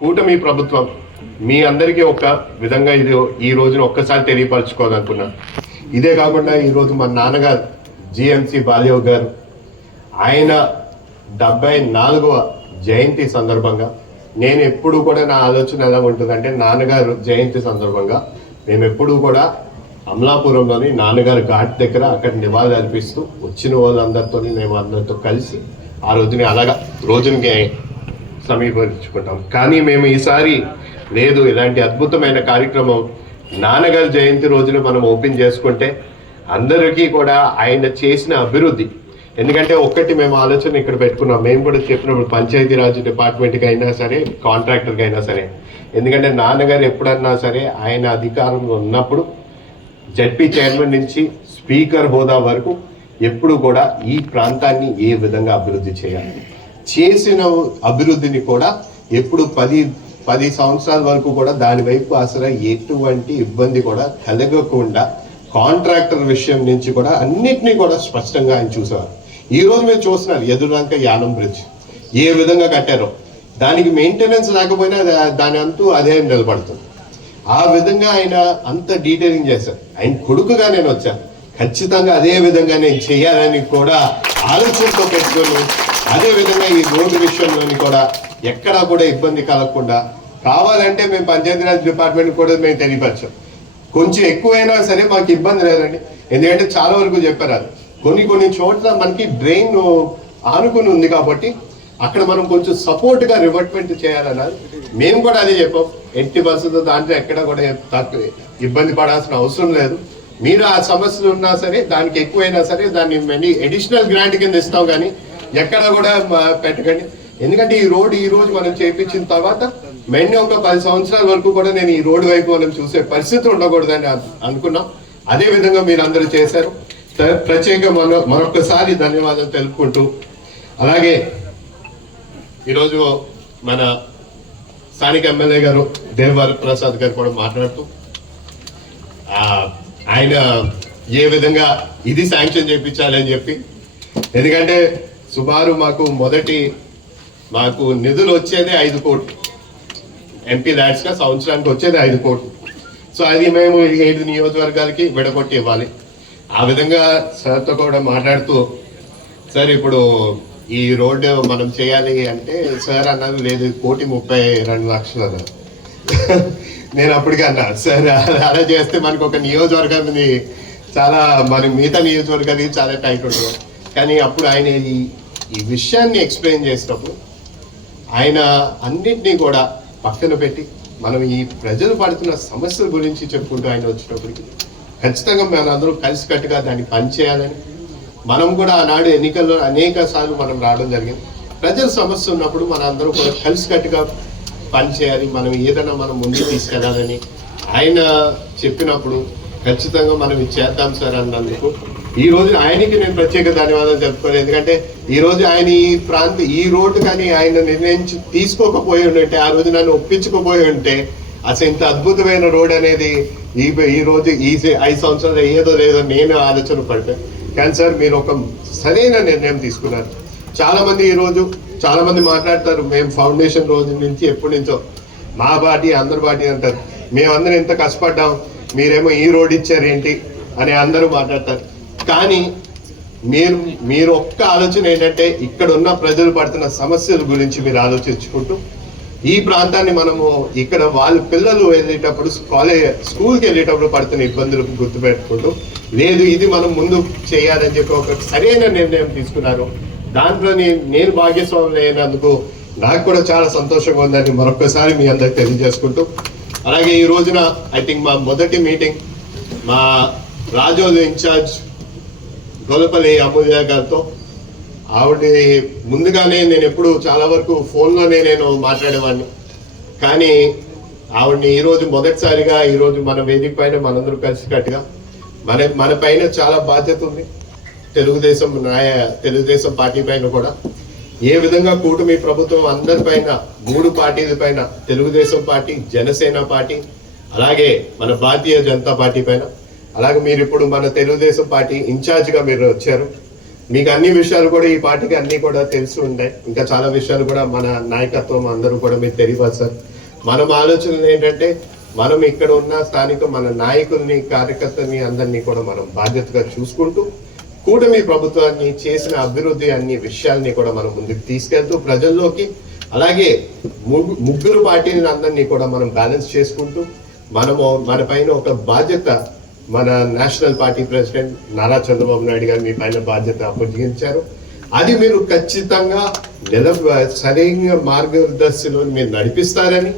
కూటమి ప్రభుత్వం మీ అందరికీ ఒక విధంగా ఇది ఈ రోజున ఒక్కసారి తెలియపరచుకోవాలనుకున్నా. ఇదే కాకుండా ఈరోజు మా నాన్నగారు జిఎంసి బాలియో గారు ఆయన డెబ్బై నాలుగవ జయంతి సందర్భంగా నేను ఎప్పుడు కూడా నా ఆలోచన ఎలా ఉంటుందంటే నాన్నగారు జయంతి సందర్భంగా మేము ఎప్పుడూ కూడా అమలాపురంలోని నాన్నగారు ఘాట్ దగ్గర అక్కడ నివాళులు అర్పిస్తూ వచ్చిన వాళ్ళందరితో మేము అందరితో కలిసి ఆ రోజుని అలాగా రోజునికి సమీపించుకుంటాం కానీ మేము ఈసారి లేదు ఇలాంటి అద్భుతమైన కార్యక్రమం నాన్నగారి జయంతి రోజున మనం ఓపెన్ చేసుకుంటే అందరికీ కూడా ఆయన చేసిన అభివృద్ధి. ఎందుకంటే ఒక్కటి మేము ఆలోచన ఇక్కడ పెట్టుకున్నాం. మేము కూడా చెప్పినప్పుడు పంచాయతీరాజ్ డిపార్ట్మెంట్కి అయినా సరే కాంట్రాక్టర్కి అయినా సరే ఎందుకంటే నాన్నగారు ఎప్పుడన్నా సరే ఆయన అధికారంలో ఉన్నప్పుడు జడ్పీ చైర్మన్ నుంచి స్పీకర్ హోదా వరకు ఎప్పుడు కూడా ఈ ప్రాంతాన్ని ఏ విధంగా అభివృద్ధి చేయాలి? చేసిన అభివృద్ధిని కూడా ఎప్పుడు పది పది సంవత్సరాల వరకు కూడా దాని వైపు అసలు ఎటువంటి ఇబ్బంది కూడా కలగకుండా కాంట్రాక్టర్ విషయం నుంచి కూడా అన్నిటినీ కూడా స్పష్టంగా ఆయన చూసేవారు. ఈ రోజు మీరు చూస్తున్నారు ఎదురులంక యానం బ్రిడ్జ్. ఏ విధంగా కట్టారో. దానికి మెయింటెనెన్స్ లేకపోయినా దాని అంతూ అదే నిలబడుతుంది. ఆ విధంగా ఆయన అంత డీటెయిలింగ్ చేశారు. ఆయన కొడుకుగా నేను వచ్చాను. ఖచ్చితంగా అదే విధంగా నేను చేయాలని కూడా ఆలోచనతో పెట్టుకొని అదే విధంగా ఈ రోడ్డు విషయంలోని కూడా ఎక్కడా కూడా ఇబ్బంది కలగకుండా కావాలంటే మేము పంచాయతీరాజ్ డిపార్ట్మెంట్ కూడా మేము తెలియపరచాం. కొంచెం ఎక్కువైనా సరే మాకు ఇబ్బంది లేదండి. ఎందుకంటే చాలా వరకు చెప్పారు అది. కొన్ని కొన్ని చోట్ల మనకి డ్రైన్ ఆనుకుని ఉంది కాబట్టి అక్కడ మనం కొంచెం సపోర్ట్గా రివర్ట్మెంట్ చేయాలన్నారు. మేము కూడా అదే చెప్పాం. ఎట్టి బస్సుతో దాంట్లో ఎక్కడ కూడా తక్కువ ఇబ్బంది పడాల్సిన అవసరం లేదు. మీరు ఆ సమస్యలు ఉన్నా సరే దానికి ఎక్కువైనా సరే దాన్ని ఎడిషనల్ గ్రాంట్ కింద ఇస్తాం కానీ ఎక్కడ కూడా పెట్టకండి. ఎందుకంటే ఈ రోడ్ ఈ రోజు మనం చేపించిన తర్వాత మెన్ని ఒక పది సంవత్సరాల వరకు కూడా నేను ఈ రోడ్డు వైపు మనం చూసే పరిస్థితి ఉండకూడదని అనుకున్నాం. అదే విధంగా మీరు అందరూ చేశారు ప్రత్యేకంగా మన మరొకసారి ధన్యవాదాలు తెలుపుకుంటూ అలాగే ఈరోజు మన స్థానిక ఎమ్మెల్యే గారు దేవారు ప్రసాద్ గారు కూడా మాట్లాడుతూ ఆయన ఏ విధంగా ఇది శాంక్షన్ చేయించాలి అని చెప్పి ఎందుకంటే సుమారు మాకు మొదటి మాకు నిధులు వచ్చేదే ఐదు కోట్లు. ఎంపీ ల్యాడ్స్గా సంవత్సరానికి వచ్చేది ఐదు కోట్లు. సో అది మేము ఏడు నియోజకవర్గాలకి విడగొట్టి ఇవ్వాలి ఆ విధంగా సార్తో కూడా మాట్లాడుతూ సార్ ఇప్పుడు ఈ రోడ్డు మనం చేయాలి అంటే సార్ అన్నది లేదు కోటి ముప్పై రెండు లక్షలు. అన్నారు నేను అప్పటికే అన్నా సార్ అలా- అలా చేస్తే మనకు ఒక నియోజకవర్గం చాలా మన మిగతా నియోజకవర్గానికి చాలా టైట్ ఉంటుంది. కానీ అప్పుడు ఆయన ఈ ఈ విషయాన్ని ఎక్స్ప్లెయిన్ చేసినప్పుడు ఆయన అన్నింటినీ కూడా పక్కన పెట్టి మనం ఈ ప్రజలు పడుతున్న సమస్యల గురించి చెప్పుకుంటూ ఆయన వచ్చినప్పటికి ఖచ్చితంగా మనందరం కలిసికట్టుగా దాన్ని పనిచేయాలని మనం కూడా ఆనాడు ఎన్నికల్లో అనేక సార్లు మనం రావడం జరిగింది. ప్రజల సమస్య ఉన్నప్పుడు మన కూడా కలిసికట్టుగా పనిచేయాలి. మనం ఏదైనా మనం ముందుకు తీసుకెళ్ళాలని ఆయన చెప్పినప్పుడు ఖచ్చితంగా మనం ఇది చేద్దాం సార్ అన్నందుకు ఈ రోజు ఆయనకి నేను ప్రత్యేక ధన్యవాదాలు చెప్పుకోవాలి. ఎందుకంటే ఈ రోజు ఆయన ఈ ప్రాంత ఈ రోడ్డు కానీ ఆయన నిర్ణయించి తీసుకోకపోయి ఉంటే ఆ రోజు నన్ను ఒప్పించకపోయి ఉంటే అసలు ఇంత అద్భుతమైన రోడ్ అనేది ఈ ఈ రోజు ఈ ఐదు సంవత్సరాలు అయ్యేదో లేదో నేను ఆలోచన పడిపోయాను కానీ సార్ మీరు ఒక సరైన నిర్ణయం తీసుకున్నారు. చాలా మంది ఈ రోజు చాలా మంది మాట్లాడతారు మేము ఫౌండేషన్ రోజు నుంచి ఎప్పటి నుంచో. మా పార్టీ అందరి పార్టీ అంటారు. మేమందరం ఎంత కష్టపడ్డాం మీరేమో ఈ రోడ్ ఇచ్చారేంటి అని అందరూ మాట్లాడతారు. కానీ మీరు మీరు ఒక్క ఆలోచన ఏంటంటే ఇక్కడ ఉన్న ప్రజలు పడుతున్న సమస్యల గురించి మీరు ఆలోచించుకుంటూ ఈ ప్రాంతాన్ని మనము ఇక్కడ వాళ్ళు పిల్లలు వెళ్ళేటప్పుడు కాలేజ్ స్కూల్కి వెళ్ళేటప్పుడు పడుతున్న ఇబ్బందులు గుర్తుపెట్టుకుంటూ లేదు ఇది మనం ముందు చేయాలని చెప్పి ఒక సరైన నిర్ణయం తీసుకున్నారు. దాంట్లో నేను భాగ్యస్వామి అయినందుకు నాకు కూడా చాలా సంతోషంగా ఉందని మరొకసారి మీ అందరికి తెలియజేసుకుంటూ అలాగే ఈ రోజున ఐ థింక్ మా మొదటి మీటింగ్ మా రాజోలు ఇన్ఛార్జ్ గొల్లపల్లి అమూల్య గారితో ఆవిడ ముందుగానే నేను ఎప్పుడు చాలా వరకు ఫోన్లోనే నేను మాట్లాడేవాడిని. కానీ ఆవిడని ఈరోజు మొదటిసారిగా ఈరోజు మన వేదిక పైన మనందరూ కలిసికట్టుగా మన మన పైన చాలా బాధ్యత ఉంది. తెలుగుదేశం నాయ తెలుగుదేశం పార్టీ పైన కూడా. ఏ విధంగా కూటమి ప్రభుత్వం అందరిపైన మూడు పార్టీల పైన తెలుగుదేశం పార్టీ జనసేన పార్టీ అలాగే మన భారతీయ జనతా పార్టీ పైన అలాగే మీరు ఇప్పుడు మన తెలుగుదేశం పార్టీ ఇన్ఛార్జ్గా మీరు వచ్చారు. మీకు అన్ని విషయాలు కూడా ఈ పార్టీకి అన్ని కూడా తెలిసి ఉంటాయి ఇంకా చాలా విషయాలు కూడా మన నాయకత్వం అందరూ కూడా మీకు సార్. మనం ఆలోచనలు ఏంటంటే మనం ఇక్కడ ఉన్న స్థానిక మన నాయకుల్ని కార్యకర్తని అందరినీ కూడా మనం బాధ్యతగా చూసుకుంటూ కూటమి ప్రభుత్వాన్ని చేసిన అభివృద్ధి అన్ని విషయాల్ని కూడా మనం ముందుకు తీసుకెళ్తూ ప్రజల్లోకి అలాగే ముగ్గు- ముగ్గురు పార్టీని అందరినీ కూడా మనం బ్యాలెన్స్ చేసుకుంటూ మనము మన పైన ఒక బాధ్యత మన national party president Nara Chandrababu Naidu గారు మీ పైన బాధ్యత అప్పగించారు. అది మీరు ఖచ్చితంగా నిల సరైన మార్గదర్శిలో మీరు నడిపిస్తారని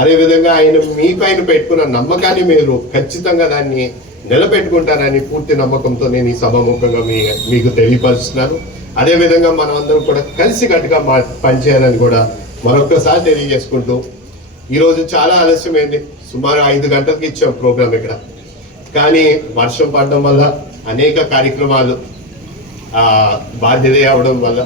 అదేవిధంగా ఆయన మీ పైన పెట్టుకున్న నమ్మకాన్ని మీరు ఖచ్చితంగా దాన్ని నిలబెట్టుకుంటారని పూర్తి నమ్మకంతో నేను ఈ సభాముఖంగా మీ మీకు తెలియపరుస్తున్నాను. అదేవిధంగా మనం అందరం కూడా కలిసి కట్టుగా మా పనిచేయాలని కూడా మరొకసారి తెలియజేసుకుంటూ ఈరోజు చాలా ఆలస్యమైంది. సుమారు ఐదు గంటలకు ఇచ్చాం ప్రోగ్రామ్ ఇక్కడ. కానీ వర్షం పడడం వల్ల అనేక కార్యక్రమాలు బాధ్యత అవడం వల్ల